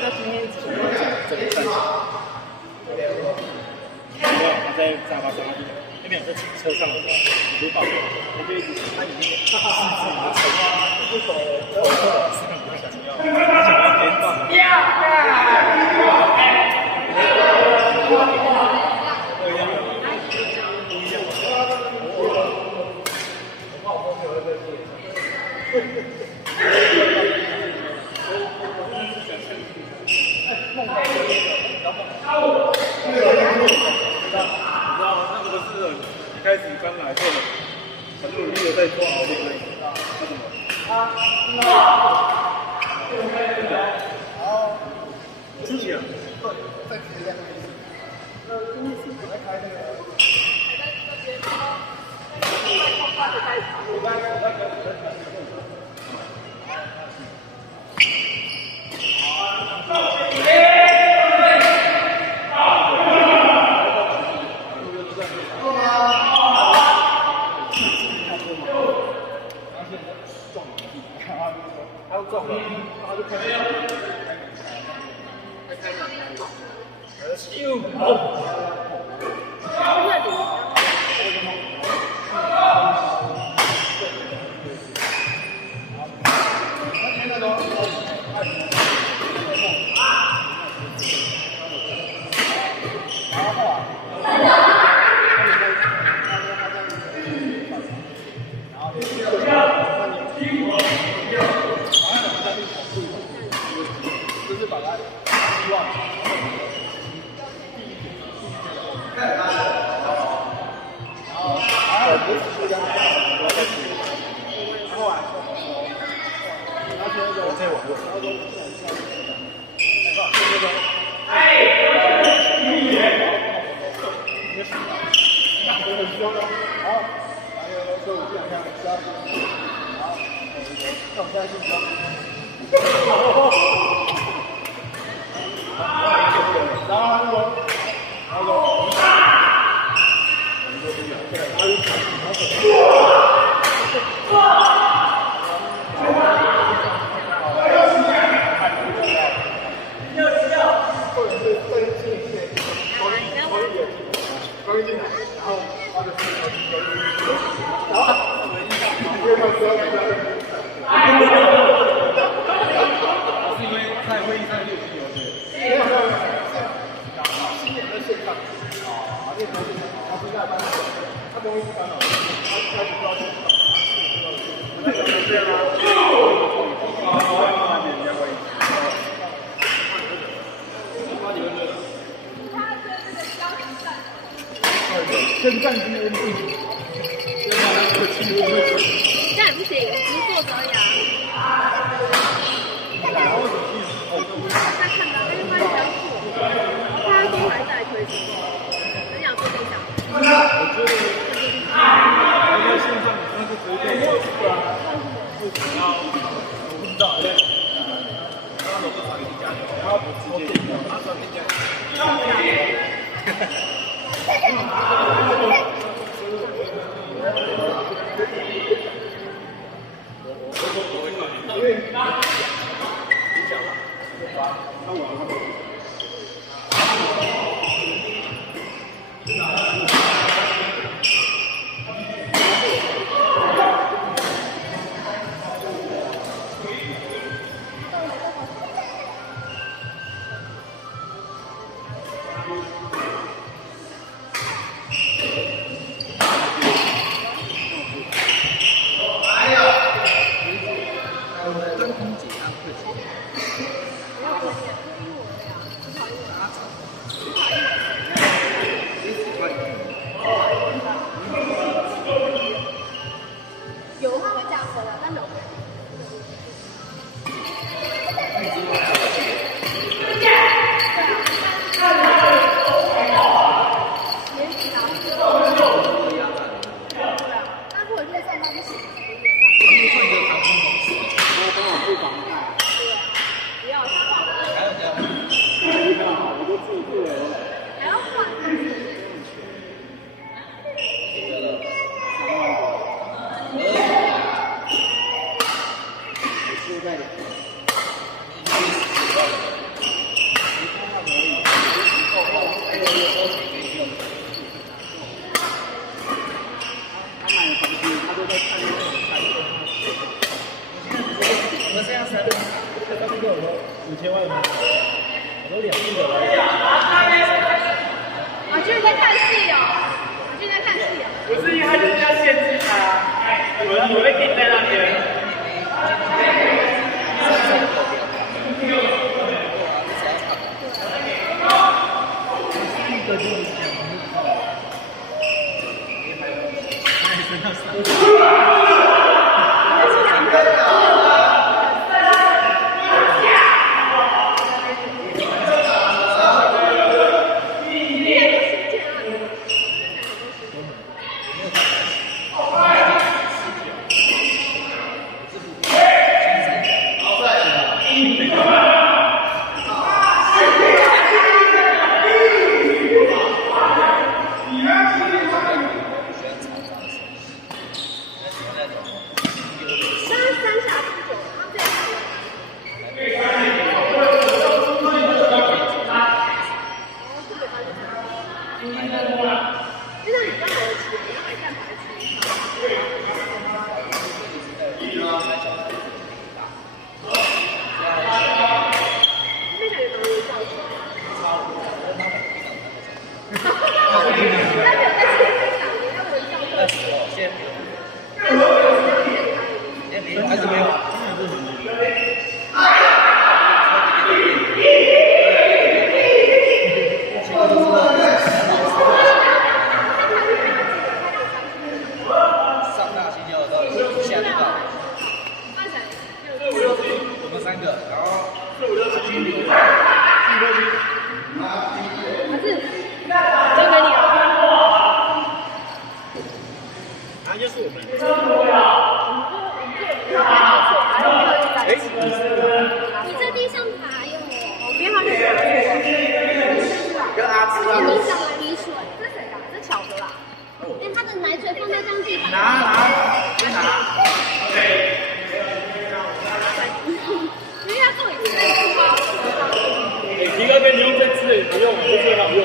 他今天只是这个3场。他在沙发上，那边在车上的时候，你就抱怨，他就一直他已经是自己的车，就是走上不想要，他想要边放。开始刚来就很努力的在做熬练，那什么？自己啊，对，再提一下。我在开那个。他要撞了，他就开始。跟战机的对比，这样不行，只是坐着而已啊。他看到，因为他比较酷，他说还在推什么，很想做这项。我觉得应该线上那就直接做出来，不知道，我不知道，对。他不直接，他上面讲。没有，英文的呀。的这样3，他那个我5000万，我都2亿了。啊，就是在看戏哦，就是在看戏哦。不是，因为他就是要限制他，我被定在那边。还是没有。上大星期二到下大。我们3个，然后4、5、6、7、8。还是交给你了。啊，就是我们。哎，你这地上爬哟，我编号是跟阿吃啊。你想来滴水，这谁的？这巧的啦。因为他的奶嘴放在这样地板。先拿。因为他做椅子在提高。提高跟你用这次不用，不是很好用。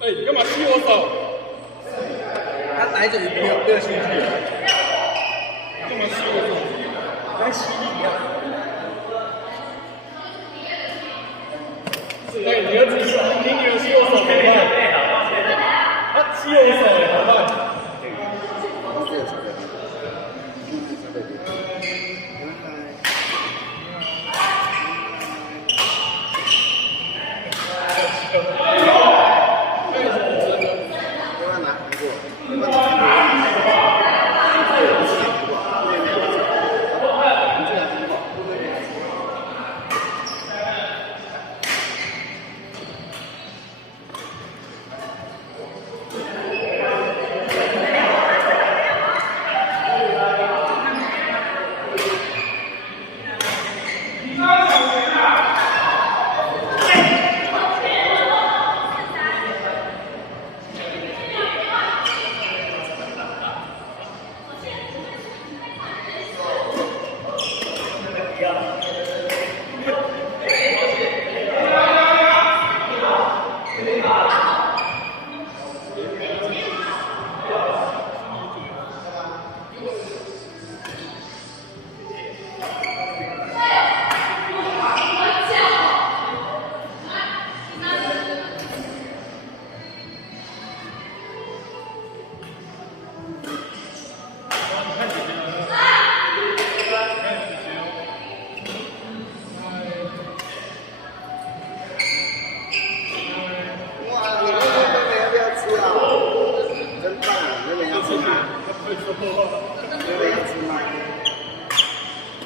哎，你干嘛吸我手？他奶嘴没有兴趣。干嘛吸我手？跟吸一样。哎，你儿子吸，你女儿吸我手怎么办？他吸我手怎么办？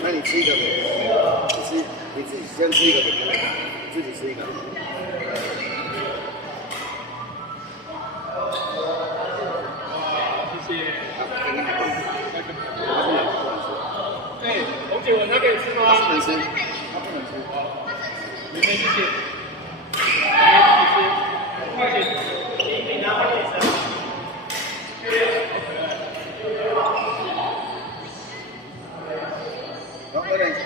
那你吃一个呗，你自己先吃一个呗，自己吃一个。他是门生，他不能吃。里面这些，快点，你拿快点吃。然后2次，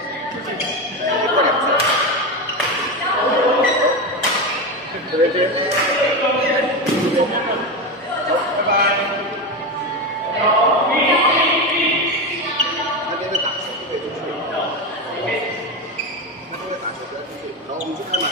过2次。这边。好，拜拜。那边在打球，不可以出去。那边在打球，不要出去。然后我们去开门。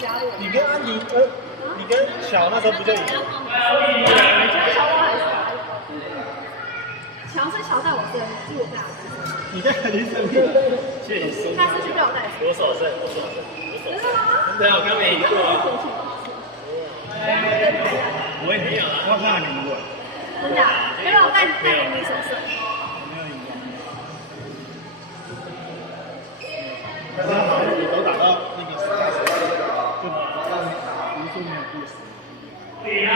加油。你跟安迪，你跟小那时候不就赢了？我觉得乔王还是打一个。乔是乔在我身，是我在他身上。你在你身边，谢谢。他是去被我带走。我手胜，我手胜。真的吗？对啊，我刚没赢过。我也没有啊，我看你赢过。真的？因为我带你手胜。没有赢过。但是好像也都打到那个30，就无数没有故事。对呀。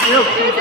没有哭的。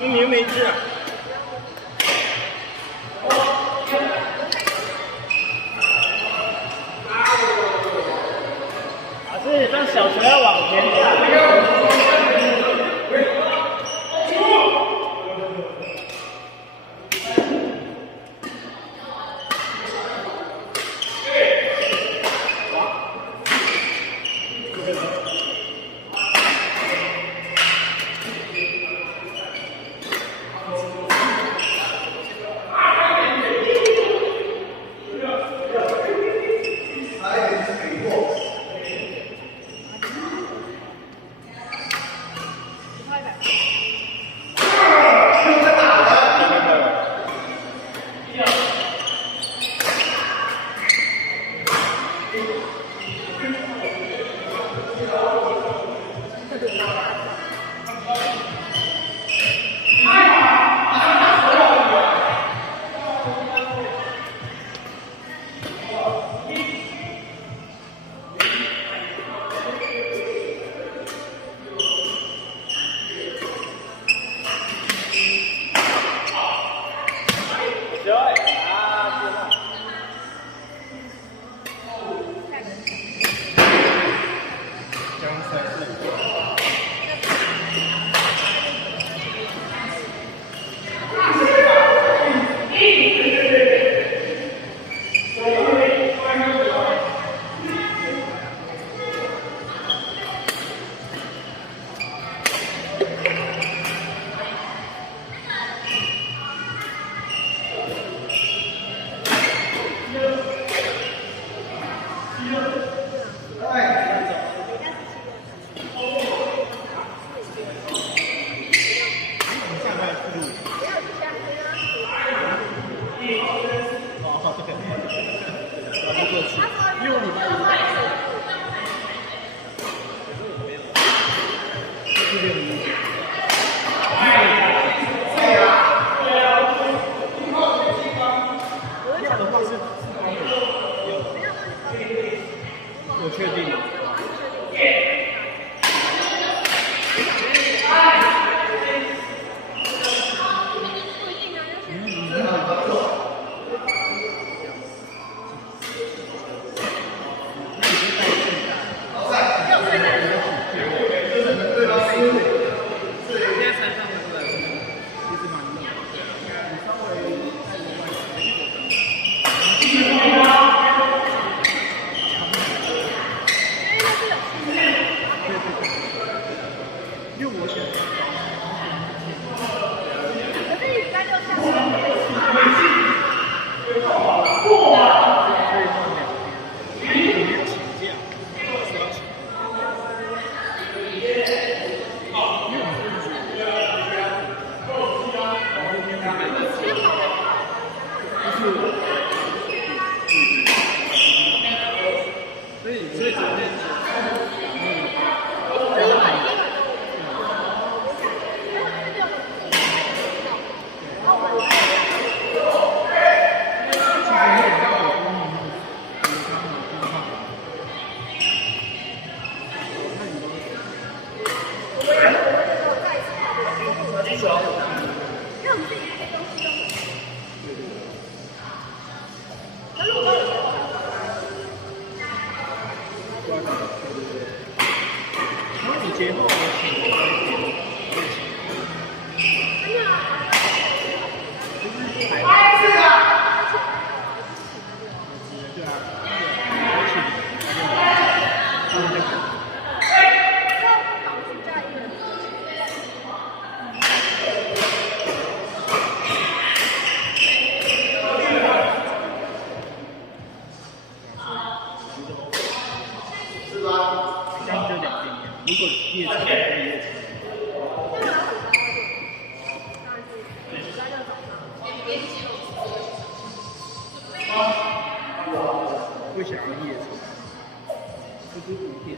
明明没治。老师，这小球要往前打。确定吗？节后会想要夜场，就是5点、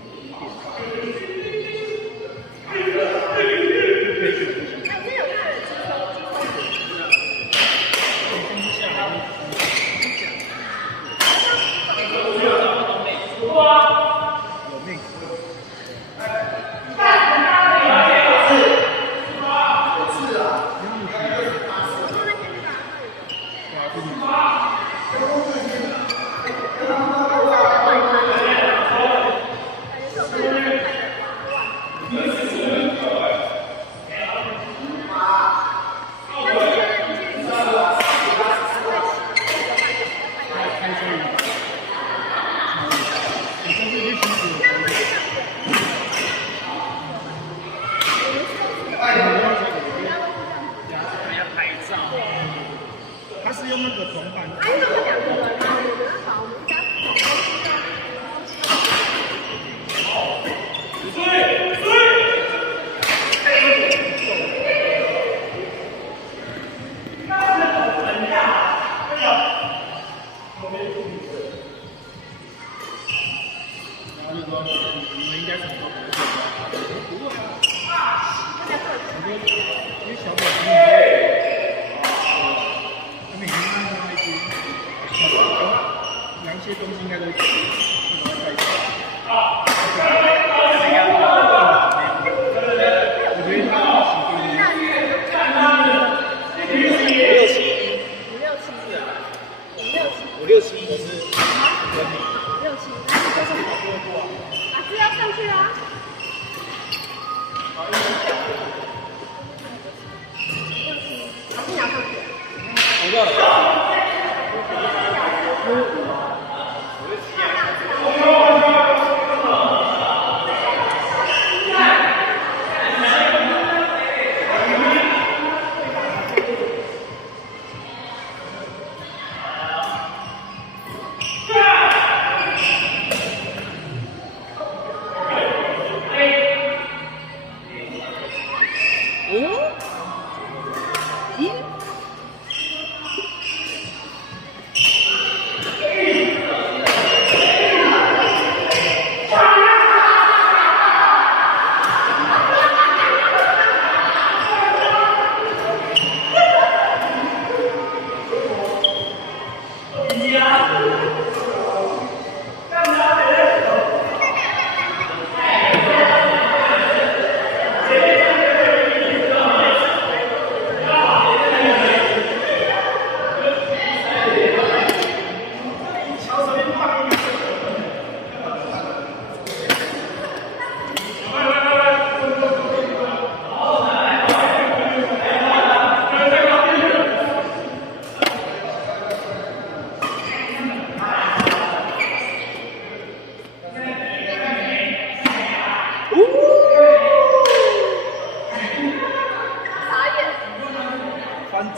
他是用那个铜板。还有2个人吗？我觉得好，我们家。然后就说你们应该什么都不会。不会啊。因为小宝他们每天按照那些，量些东西应该都那个在一起。我觉得他567就是合理。老师要上去啊！老师你要上去？我知道了。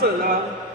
这啊。